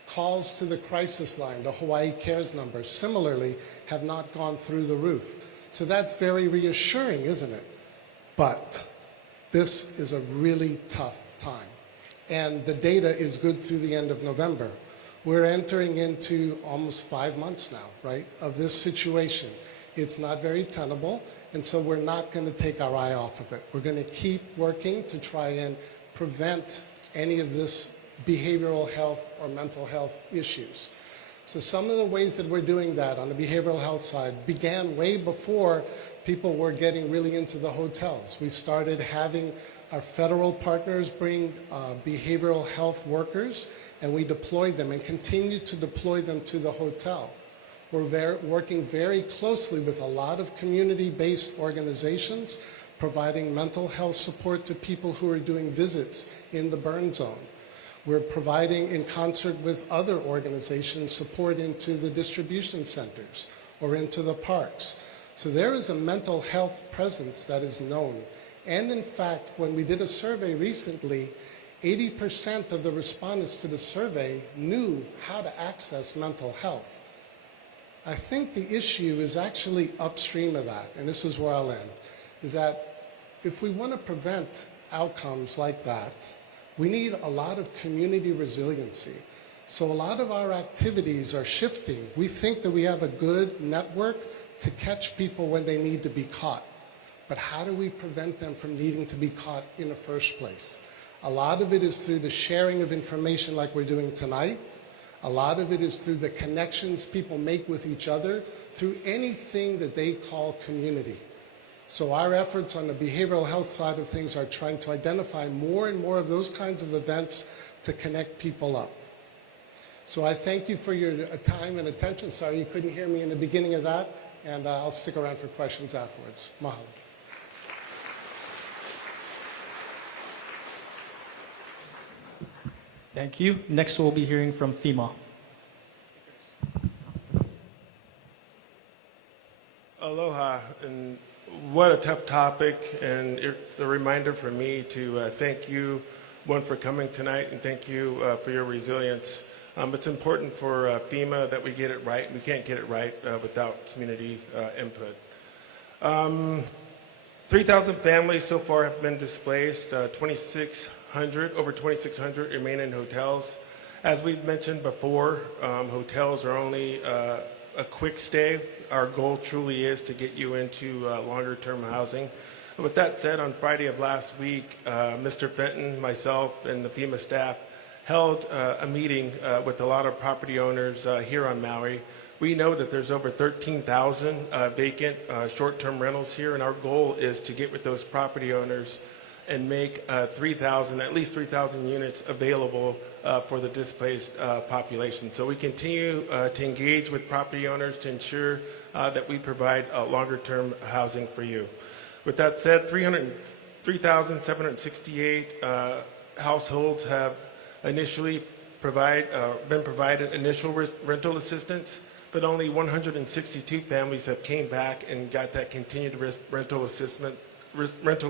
Calls to the crisis line, the Hawaii Cares number, similarly have not gone through the roof. So that's very reassuring, isn't it? But this is a really tough time. And the data is good through the end of November. We're entering into almost 5 months now, right, of this situation. It's not very tenable, and so we're not going to take our eye off of it. We're going to keep working to try and prevent any of this behavioral health or mental health issues. So some of the ways that we're doing that on the behavioral health side began way before people were getting really into the hotels. We started having our federal partners bring behavioral health workers, and we deployed them and continue to deploy them to the hotel. We're working very closely with a lot of community-based organizations, providing mental health support to people who are doing visits in the burn zone. We're providing, in concert with other organizations, support into the distribution centers or into the parks. So there is a mental health presence that is known. And in fact, when we did a survey recently, 80% of the respondents to the survey knew how to access mental health. I think the issue is actually upstream of that, and this is where I'll end, is that if we want to prevent outcomes like that, we need a lot of community resiliency. So a lot of our activities are shifting. We think that we have a good network to catch people when they need to be caught. But how do we prevent them from needing to be caught in the first place? A lot of it is through the sharing of information like we're doing tonight. A lot of it is through the connections people make with each other, through anything that they call community. So our efforts on the behavioral health side of things are trying to identify more and more of those kinds of events to connect people up. So I thank you for your time and attention. Sorry you couldn't hear me in the beginning of that, and I'll stick around for questions afterwards. Mahalo. Thank you. Next, we'll be hearing from FEMA. Aloha, and what a tough topic, and it's a reminder for me to thank you, one, for coming tonight, and thank you for your resilience. It's important for FEMA that we get it right. We can't get it right without community input. 3,000 families so far have been displaced, over 2,600 remain in hotels. As we've mentioned before, hotels are only a quick stay. Our goal truly is to get you into longer-term housing. With that said, on Friday of last week, Mr. Fenton, myself, and the FEMA staff held a meeting with a lot of property owners here on Maui. We know that there's over 13,000 vacant short-term rentals here, and our goal is to get with those property owners and make at least 3,000 units available for the displaced population. So we continue to engage with property owners to ensure that we provide longer-term housing for you. With that said, 3,768 households have initially been provided initial rental assistance, but only 162 families have came back and got that continued rental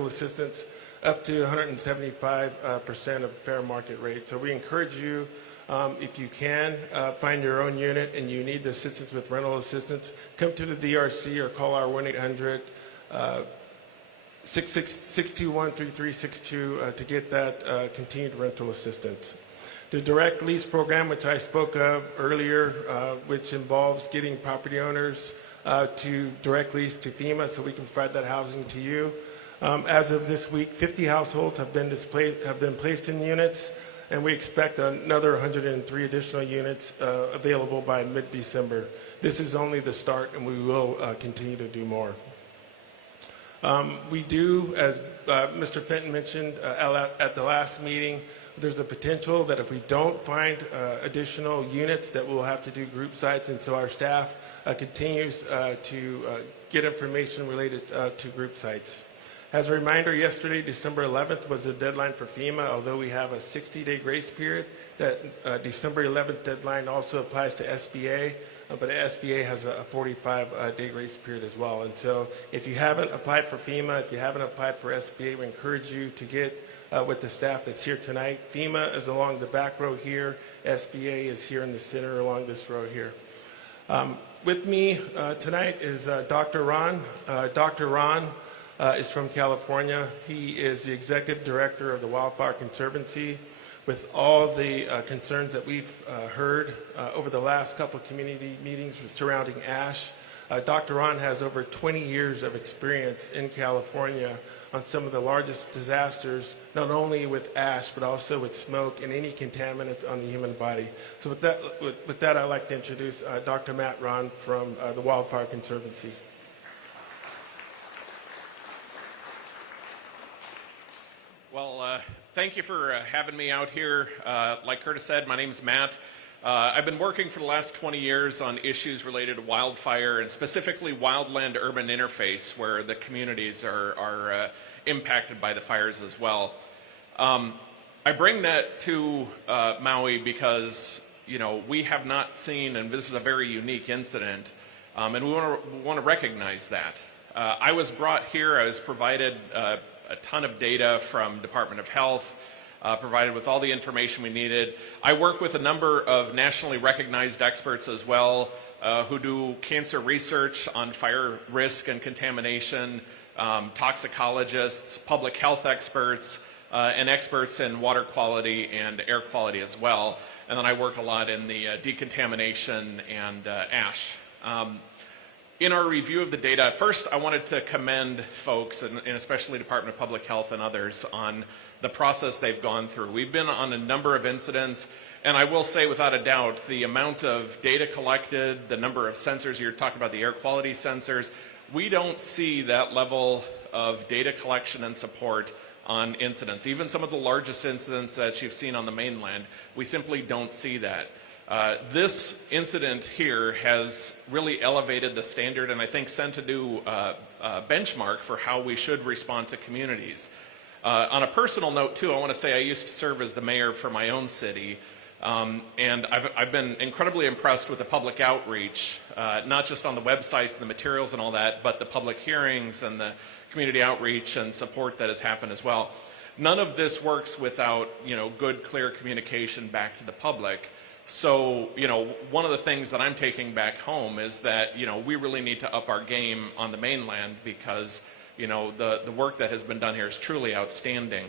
assistance up to 175% of fair market rate. So we encourage you, if you can, find your own unit and you need assistance with rental assistance, come to the DRC or call our 1-800-621-3362 to get that continued rental assistance. The direct lease program, which I spoke of earlier, which involves getting property owners to direct lease to FEMA so we can provide that housing to you. As of this week, 50 households have been placed in units, and we expect another 103 additional units available by mid-December. This is only the start, and we will continue to do more. We do, as Mr. Fenton mentioned at the last meeting, there's a potential that if we don't find additional units that we'll have to do group sites, and so our staff continues to get information related to group sites. As a reminder, yesterday, December 11th, was the deadline for FEMA, although we have a 60-day grace period. That December 11th deadline also applies to SBA, but SBA has a 45-day grace period as well. And so if you haven't applied for FEMA, if you haven't applied for SBA, we encourage you to get with the staff that's here tonight. FEMA is along the back row here. SBA is here in the center along this row here. With me tonight is Dr. Ron. Dr. Ron is from California. He is the executive director of the Wildfire Conservancy. With all the concerns that we've heard over the last couple of community meetings surrounding ash, Dr. Ron has over 20 years of experience in California on some of the largest disasters, not only with ash, but also with smoke and any contaminants on the human body. So with that I'd like to introduce Dr. Matt Ron from the Wildfire Conservancy. Well, thank you for having me out here. Like Curtis said, my name is Matt. I've been working for the last 20 years on issues related to wildfire and specifically wildland-urban interface, where the communities are impacted by the fires as well. I bring that to Maui because, you know, we have not seen, and this is a very unique incident, and we want to recognize that. I was brought here, I was provided a ton of data from Department of Health, provided with all the information we needed. I work with a number of nationally recognized experts as well who do cancer research on fire risk and contamination, toxicologists, public health experts, and experts in water quality and air quality as well. And then I work a lot in the decontamination and ash. In our review of the data, first I wanted to commend folks, and especially Department of Public Health and others, on the process they've gone through. We've been on a number of incidents, and I will say without a doubt, the amount of data collected, the number of sensors, you're talking about the air quality sensors, we don't see that level of data collection and support on incidents. Even some of the largest incidents that you've seen on the mainland, we simply don't see that. This incident here has really elevated the standard, and I think set a new benchmark for how we should respond to communities. On a personal note, too, I want to say I used to serve as the mayor for my own city, and I've been incredibly impressed with the public outreach, not just on the websites and the materials and all that, but the public hearings and the community outreach and support that has happened as well. None of this works without, good, clear communication back to the public. So, one of the things that I'm taking back home is that, we really need to up our game on the mainland because, the work that has been done here is truly outstanding.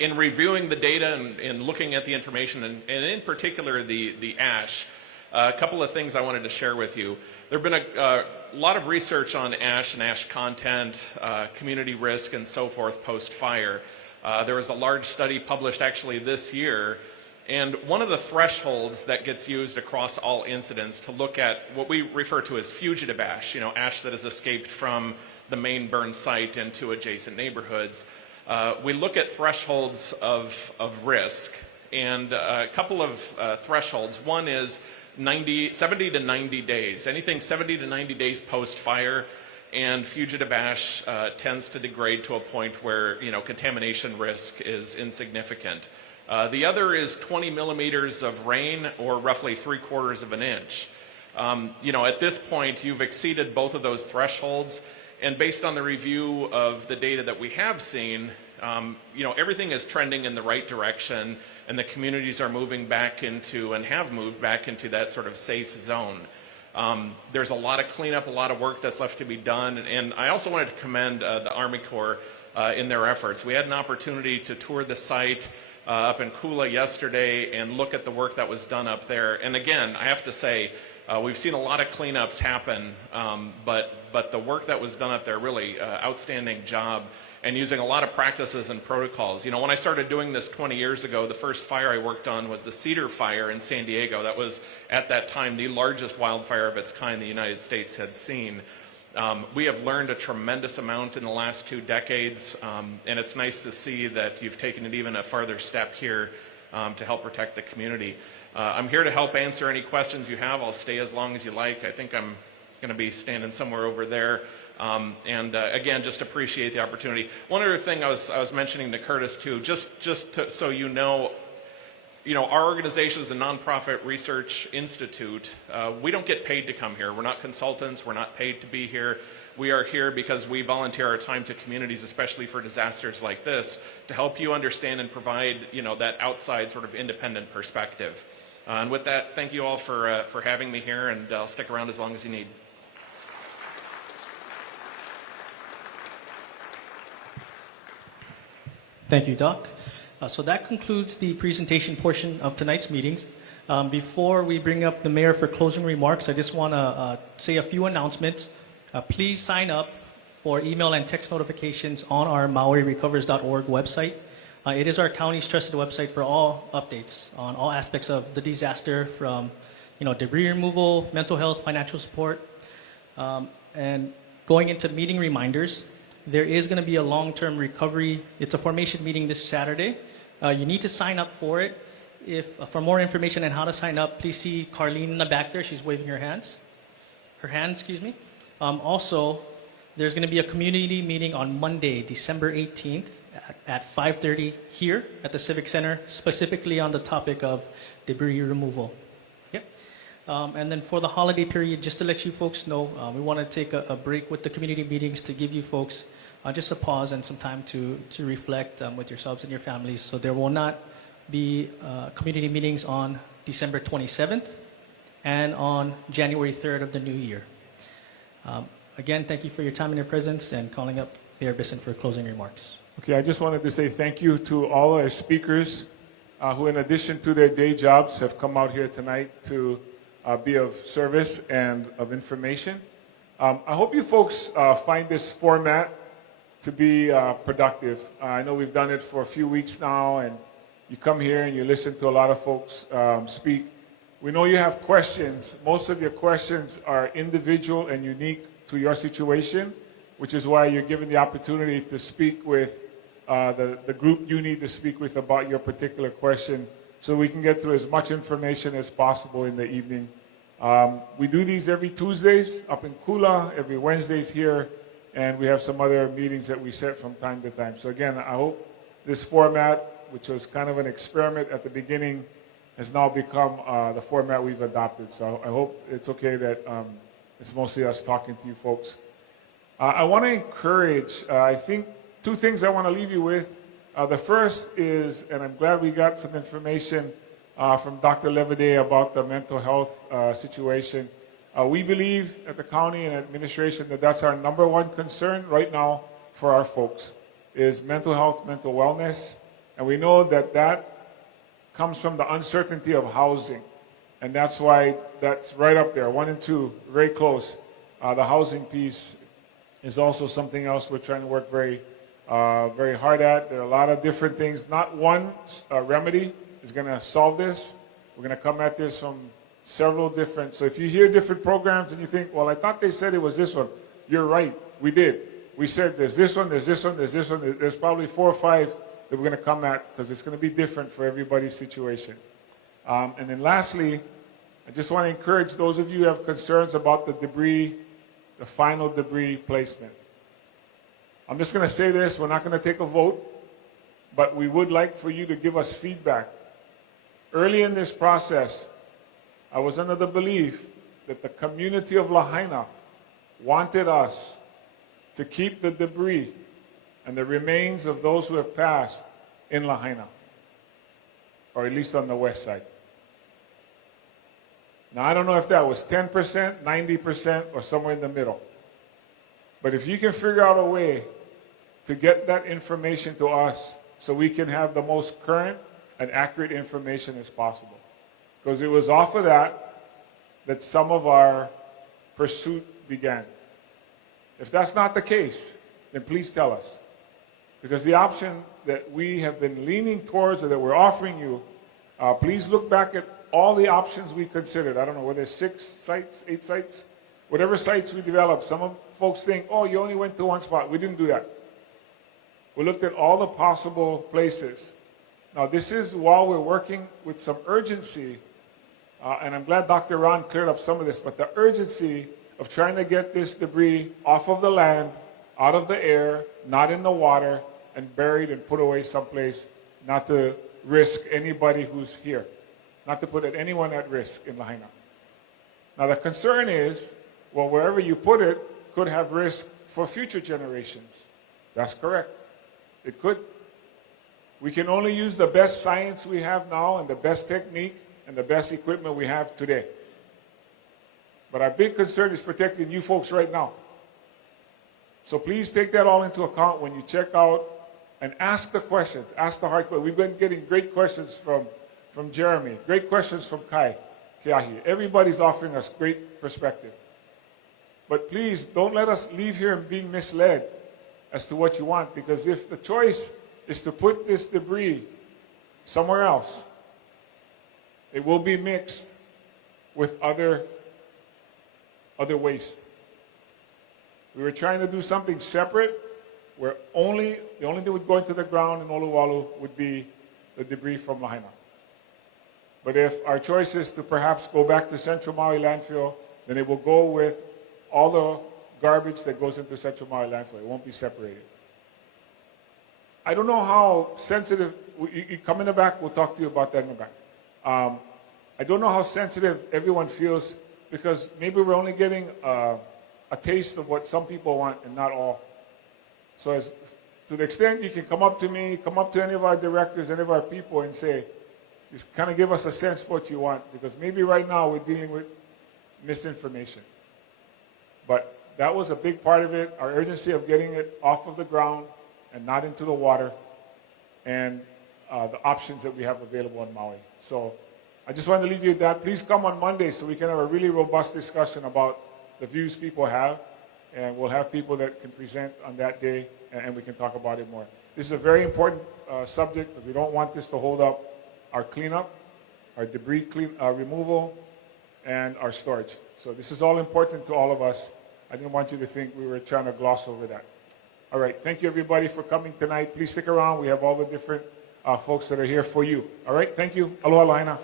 In reviewing the data and in looking at the information, and in particular the ash, a couple of things I wanted to share with you. There have been a lot of research on ash and ash content, community risk, and so forth post-fire. There was a large study published actually this year, and one of the thresholds that gets used across all incidents to look at what we refer to as fugitive ash, ash that has escaped from the main burn site into adjacent neighborhoods. We look at thresholds of risk, and a couple of thresholds. One is 70 to 90 days. Anything 70 to 90 days post-fire, and fugitive ash tends to degrade to a point where contamination risk is insignificant. The other is 20 millimeters of rain, or roughly 3/4 of an inch. At this point, you've exceeded both of those thresholds, and based on the review of the data that we have seen, everything is trending in the right direction, and the communities are moving back into, and have moved back into, that sort of safe zone. There's a lot of cleanup, a lot of work that's left to be done, and I also wanted to commend the Army Corps in their efforts. We had an opportunity to tour the site up in Kula yesterday and look at the work that was done up there. And again, I have to say, we've seen a lot of cleanups happen, but the work that was done up there, really outstanding job, and using a lot of practices and protocols. When I started doing this 20 years ago, the first fire I worked on was the Cedar Fire in San Diego. That was, at that time, the largest wildfire of its kind the United States had seen. We have learned a tremendous amount in the last 2 decades, and it's nice to see that you've taken it even a farther step here to help protect the community. I'm here to help answer any questions you have. I'll stay as long as you like. I think I'm going to be standing somewhere over there. Again, just appreciate the opportunity. One other thing I was mentioning to Curtis too, so you know, our organization is a nonprofit research institute. We don't get paid to come here. We're not consultants. We're not paid to be here. We are here because we volunteer our time to communities, especially for disasters like this, to help you understand and provide, that outside sort of independent perspective. And with that, thank you all for having me here, and I'll stick around as long as you need. Thank you, Doc. So that concludes the presentation portion of tonight's meetings. Before we bring up the mayor for closing remarks, I just want to say a few announcements. Please sign up for email and text notifications on our MauiRecovers.org website. It is our county's trusted website for all updates on all aspects of the disaster, from debris removal, mental health, financial support, and going into meeting reminders. There is going to be a long-term recovery. It's a formation meeting this Saturday. You need to sign up for it. For more information on how to sign up, please see Carlene in the back there. She's waving her hand. Also, there's going to be a community meeting on Monday, December 18th at 5:30 here at the Civic Center, specifically on the topic of debris removal. And then for the holiday period, just to let you folks know, we want to take a break with the community meetings to give you folks just a pause and some time to reflect with yourselves and your families. So there will not be community meetings on December 27th and on January 3rd of the new year. Again, thank you for your time and your presence, and calling up Mayor Bisson for closing remarks. Okay, I just wanted to say thank you to all our speakers who, in addition to their day jobs, have come out here tonight to be of service and of information. I hope you folks find this format to be productive. I know we've done it for a few weeks now, and you come here and you listen to a lot of folks speak. We know you have questions. Most of your questions are individual and unique to your situation, which is why you're given the opportunity to speak with the group you need to speak with about your particular question, so we can get through as much information as possible in the evening. We do these every Tuesdays up in Kula, every Wednesdays here and we have some other meetings that we set from time to time. So again, I hope this format, which was kind of an experiment at the beginning, has now become the format we've adopted. So I hope it's okay that it's mostly us talking to you folks. I want to encourage, I think, two things I want to leave you with. The first is, and I'm glad we got some information from Dr. Levade about the mental health situation. We believe at the county and administration that that's our number one concern right now for our folks, is mental health, mental wellness. And we know that that comes from the uncertainty of housing. And that's why that's right up there, 1 and 2, very close. The housing piece is also something else we're trying to work very hard at. There are a lot of different things. Not one remedy is going to solve this. We're going to come at this from several different. So if you hear different programs and you think, well, I thought they said it was this one, you're right. We did. We said there's this one, there's this one, there's this one. There's probably 4 or 5 that we're going to come at because it's going to be different for everybody's situation. And then lastly, I just want to encourage those of you who have concerns about the debris, the final debris placement. I'm just going to say this, we're not going to take a vote, but we would like for you to give us feedback. Early in this process, I was under the belief that the community of Lahaina wanted us to keep the debris and the remains of those who have passed in Lahaina, or at least on the west side. Now, I don't know if that was 10%, 90%, or somewhere in the middle. But if you can figure out a way to get that information to us so we can have the most current and accurate information as possible. Because it was off of that that some of our pursuit began. If that's not the case, then please tell us. Because the option that we have been leaning towards or that we're offering you, please look back at all the options we considered. I don't know, were there 6 sites, 8 sites? Whatever sites we developed, some of folks think, oh, you only went to one spot. We didn't do that. We looked at all the possible places. Now, this is while we're working with some urgency, and I'm glad Dr. Ron cleared up some of this, but the urgency of trying to get this debris off of the land, out of the air, not in the water, and buried and put away someplace, not to risk anybody who's here, not to put anyone at risk in Lahaina. Now, the concern is, well, wherever you put it could have risk for future generations. That's correct. It could. We can only use the best science we have now and the best technique and the best equipment we have today. But our big concern is protecting you folks right now. So please take that all into account when you check out and ask the questions, ask the hard questions. We've been getting great questions from Jeremy, great questions from Keahi. Everybody's offering us great perspective. But please don't let us leave here being misled as to what you want, because if the choice is to put this debris somewhere else, it will be mixed with other waste. We were trying to do something separate where the only thing that would go into the ground in Oluwalu would be the debris from Lahaina. But if our choice is to perhaps go back to Central Maui landfill, then it will go with all the garbage that goes into Central Maui landfill. It won't be separated. I don't know how sensitive, you come in the back, we'll talk to you about that in the back. I don't know how sensitive everyone feels, because maybe we're only getting a taste of what some people want and not all. So to the extent you can come up to me, come up to any of our directors, any of our people and say, just kind of give us a sense of what you want, because maybe right now we're dealing with misinformation. But that was a big part of it, our urgency of getting it off of the ground and not into the water, and the options that we have available on Maui. So I just wanted to leave you with that. Please come on Monday so we can have a really robust discussion about the views people have, and we'll have people that can present on that day, and we can talk about it more. This is a very important subject, but we don't want this to hold up our cleanup, our debris removal, and our storage. So this is all important to all of us. I didn't want you to think we were trying to gloss over that. All right, thank you everybody for coming tonight. Please stick around. We have all the different folks that are here for you. All right, thank you. Aloha Lahaina.